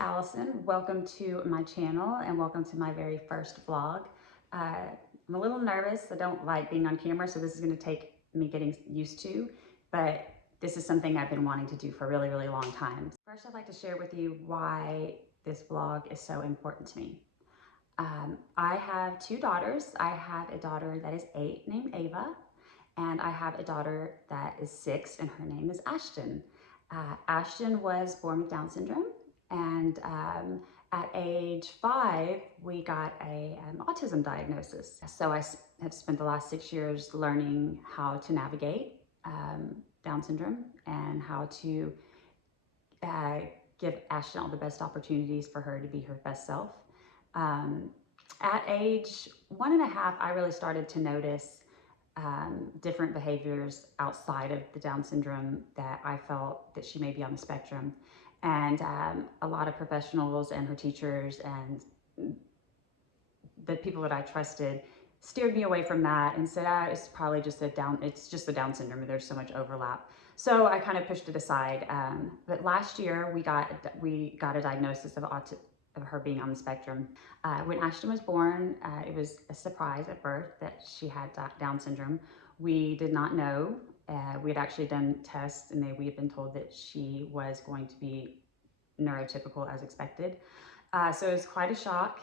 Allison. Welcome to my channel and welcome to my very first vlog. I'm a little nervous. I don't like being on camera, so this is going to take me getting used to, but this is something I've been wanting to do for a really long time. First, I'd like to share with you why this vlog is so important to me. I have two daughters. I have a daughter that is 8 named Ava, and I have a daughter that is 6 and her name is Ashton. Ashton was born with Down syndrome, and at age 5, we got an autism diagnosis. So I have spent the last 6 years learning how to navigate Down syndrome and how to give Ashton all the best opportunities for her to be her best self. At age 1.5, I really started to notice different behaviors outside of the Down syndrome that I felt that she may be on the spectrum. And a lot of professionals and her teachers and the people that I trusted steered me away from that and said, it's probably just it's just the Down syndrome. There's so much overlap. So I kind of pushed it aside. But last year we got a diagnosis of her being on the spectrum. When Ashton was born, it was a surprise at birth that she had Down syndrome. We did not know. We had actually done tests and we had been told that she was going to be neurotypical as expected. So it was quite a shock.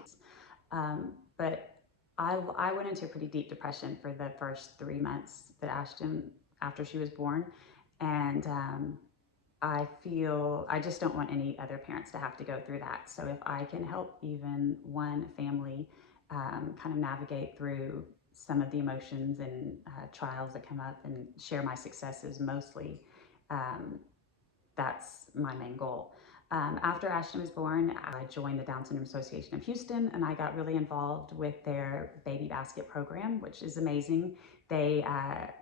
But I went into a pretty deep depression for the first 3 months that after she was born. And I just don't want any other parents to have to go through that. So if I can help even one family kind of navigate through some of the emotions and trials that come up and share my successes mostly, that's my main goal. After Ashton was born, I joined the Down Syndrome Association of Houston, and I got really involved with their baby basket program, which is amazing. They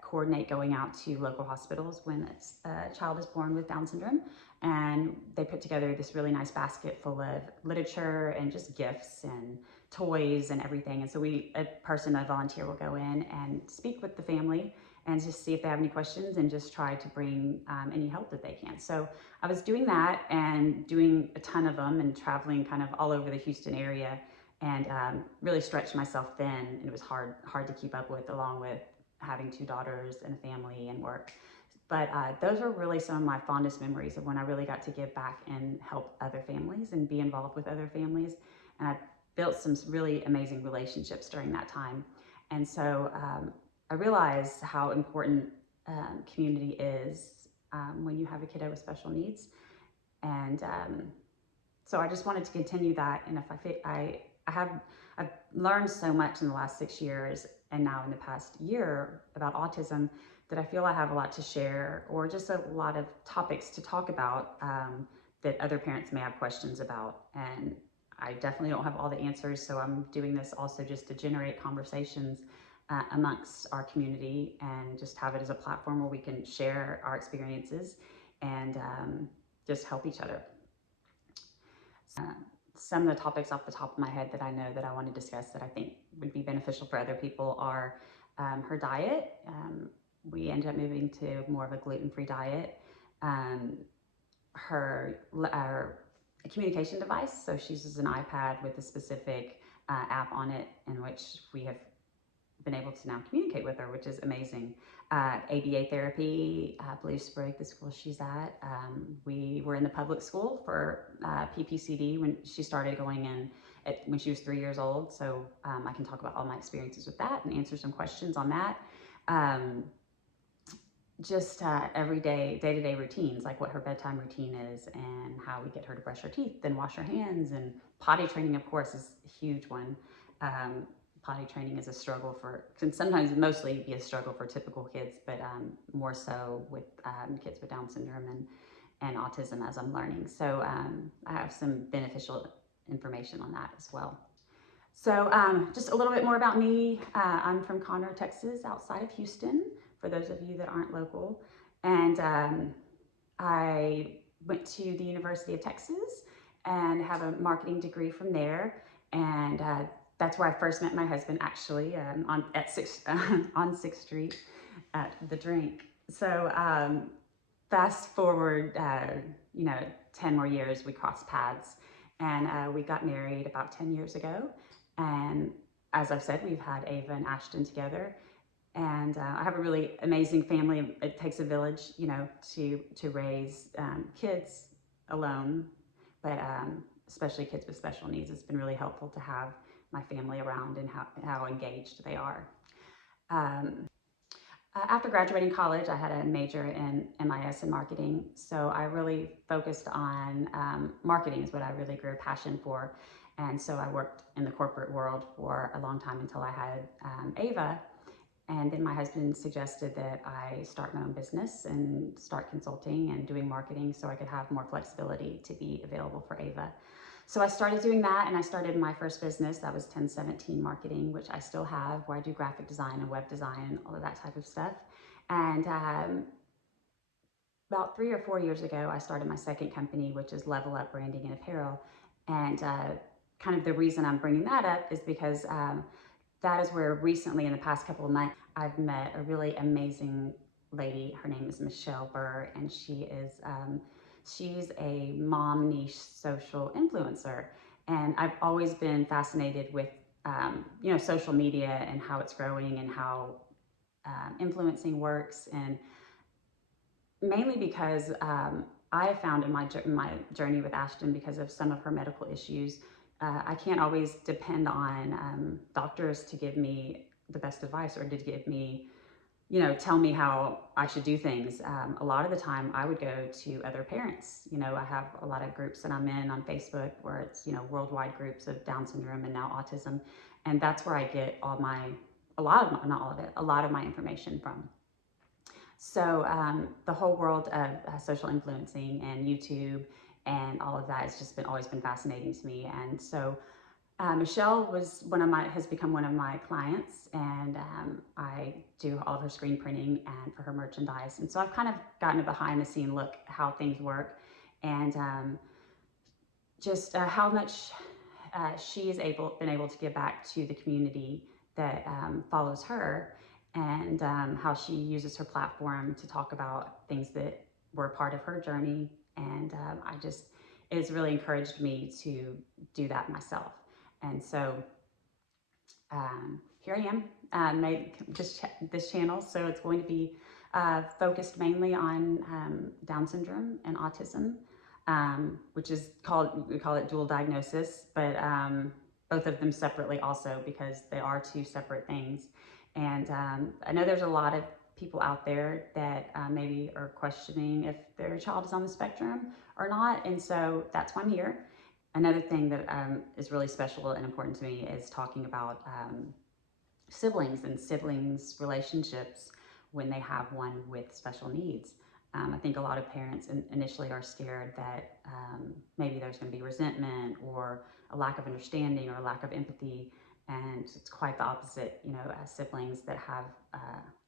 coordinate going out to local hospitals when a child is born with Down syndrome, and they put together this really nice basket full of literature and just gifts and toys and everything. And so a volunteer will go in and speak with the family and just see if they have any questions and just try to bring any help that they can. So I was doing that and doing a ton of them and traveling kind of all over the Houston area, and really stretched myself thin, and it was hard to keep up with, along with having 2 daughters and a family and work. But those are really some of my fondest memories of when I really got to give back and help other families and be involved with other families. And I built some really amazing relationships during that time. And so I realized how important community is when you have a kiddo with special needs. And so I just wanted to continue that. And I've learned so much in the last 6 years and now in the past year about autism that I feel I have a lot to share, or just a lot of topics to talk about that other parents may have questions about. And I definitely don't have all the answers, so I'm doing this also just to generate conversations amongst our community and just have it as a platform where we can share our experiences and just help each other. Some of the topics off the top of my head that I know that I want to discuss that I think would be beneficial for other people are her diet. We ended up moving to more of a gluten-free diet. Her communication device, so she uses an iPad with a specific app on it in which we have been able to now communicate with her, which is amazing. ABA therapy, Blue Sprig, the school she's at. We were in the public school for PPCD when she started going in when she was 3 years old. So I can talk about all my experiences with that and answer some questions on that. Just everyday, day-to-day routines, like what her bedtime routine is and how we get her to brush her teeth and wash her hands, and potty training, of course, is a huge one. Potty training is a struggle can sometimes mostly be a struggle for typical kids, but more so with kids with Down syndrome and autism, as I'm learning. So I have some beneficial information on that as well. So just a little bit more about me. I'm from Conroe, Texas, outside of Houston, for those of you that aren't local. And I went to the University of Texas and have a marketing degree from there. And that's where I first met my husband, actually, on 6th Street at The Drink. So fast forward, 10 more years, we crossed paths. And we got married about 10 years ago. And as I've said, we've had Ava and Ashton together. And I have a really amazing family. It takes a village, you know, to raise kids alone, but especially kids with special needs. It's been really helpful to have my family around and how engaged they are. After graduating college, I had a major in MIS and marketing. So I really focused on marketing is what I really grew a passion for. And so I worked in the corporate world for a long time until I had Ava. And then my husband suggested that I start my own business and start consulting and doing marketing so I could have more flexibility to be available for Ava. So I started doing that, and I started my first business. That was 1017 Marketing, which I still have, where I do graphic design and web design and all of that type of stuff. And about 3 or 4 years ago, I started my second company, which is Level Up Branding and Apparel. And kind of the reason I'm bringing that up is because that is where recently in the past couple of months, I've met a really amazing lady. Her name is Michelle Burr, and she's a mom niche social influencer. And I've always been fascinated with, you know, social media and how it's growing and how influencing works. And mainly because I have found in my journey with Ashton, because of some of her medical issues, I can't always depend on doctors to give me the best advice or to give me, you know, tell me how I should do things. A lot of the time I would go to other parents. You know, I have a lot of groups that I'm in on Facebook where it's, you know, worldwide groups of Down syndrome and now autism. And that's where I get a lot of my information from. So the whole world of social influencing and YouTube and all of that has just always been fascinating to me. And so Michelle has become one of my clients, and I do all of her screen printing and for her merchandise. And so I've kind of gotten a behind the scene look how things work, and just how much she's been able to give back to the community that follows her, and how she uses her platform to talk about things that were a part of her journey. And it has really encouraged me to do that myself. And so here I am, made this channel. So it's going to be focused mainly on Down syndrome and autism, which is we call it dual diagnosis, but both of them separately also, because they are two separate things. And I know there's a lot of people out there that maybe are questioning if their child is on the spectrum or not. And so that's why I'm here. Another thing that is really special and important to me is talking about siblings and siblings relationships when they have one with special needs. I think a lot of parents initially are scared that maybe there's going to be resentment or a lack of understanding or a lack of empathy. And it's quite the opposite. You know, as siblings that have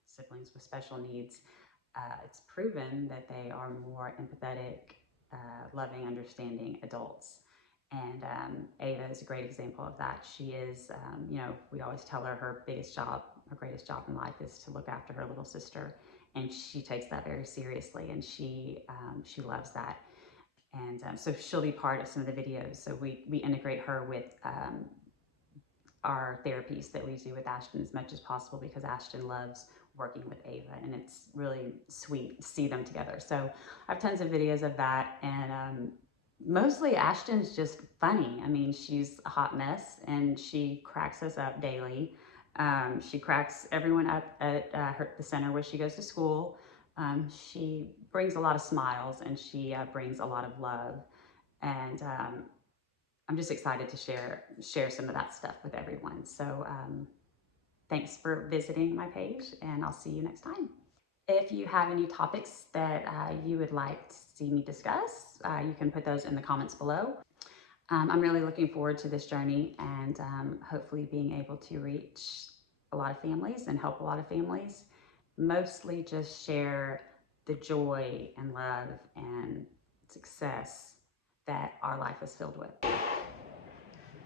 siblings with special needs, it's proven that they are more empathetic, loving, understanding adults. And Ava is a great example of that. She is, you know, we always tell her her greatest job in life is to look after her little sister. And she takes that very seriously, and she loves that. And so she'll be part of some of the videos. So we integrate her with our therapies that we do with Ashton as much as possible, because Ashton loves working with Ava, and it's really sweet to see them together. So I have tons of videos of that, and mostly Ashton's just funny. I mean, she's a hot mess, and she cracks us up daily. She cracks everyone up at the center where she goes to school. She brings a lot of smiles, and she brings a lot of love. And I'm just excited to share some of that stuff with everyone. So thanks for visiting my page, and I'll see you next time. If you have any topics that you would like to see me discuss, you can put those in the comments below. I'm really looking forward to this journey, and hopefully being able to reach a lot of families and help a lot of families. Mostly just share the joy and love and success that our life is filled with.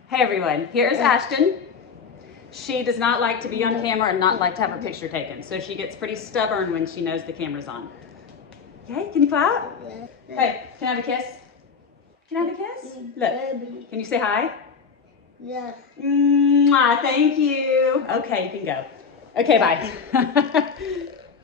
Hey everyone, here's Ashtyn. She does not like to be on camera and not like to have her picture taken. So she gets pretty stubborn when she knows the camera's on. Okay, can you clap? Hey, can I have a kiss? Can I have a kiss? Look. Can you say hi? Yes. Mwah, thank you. Okay, you can go. Okay, bye.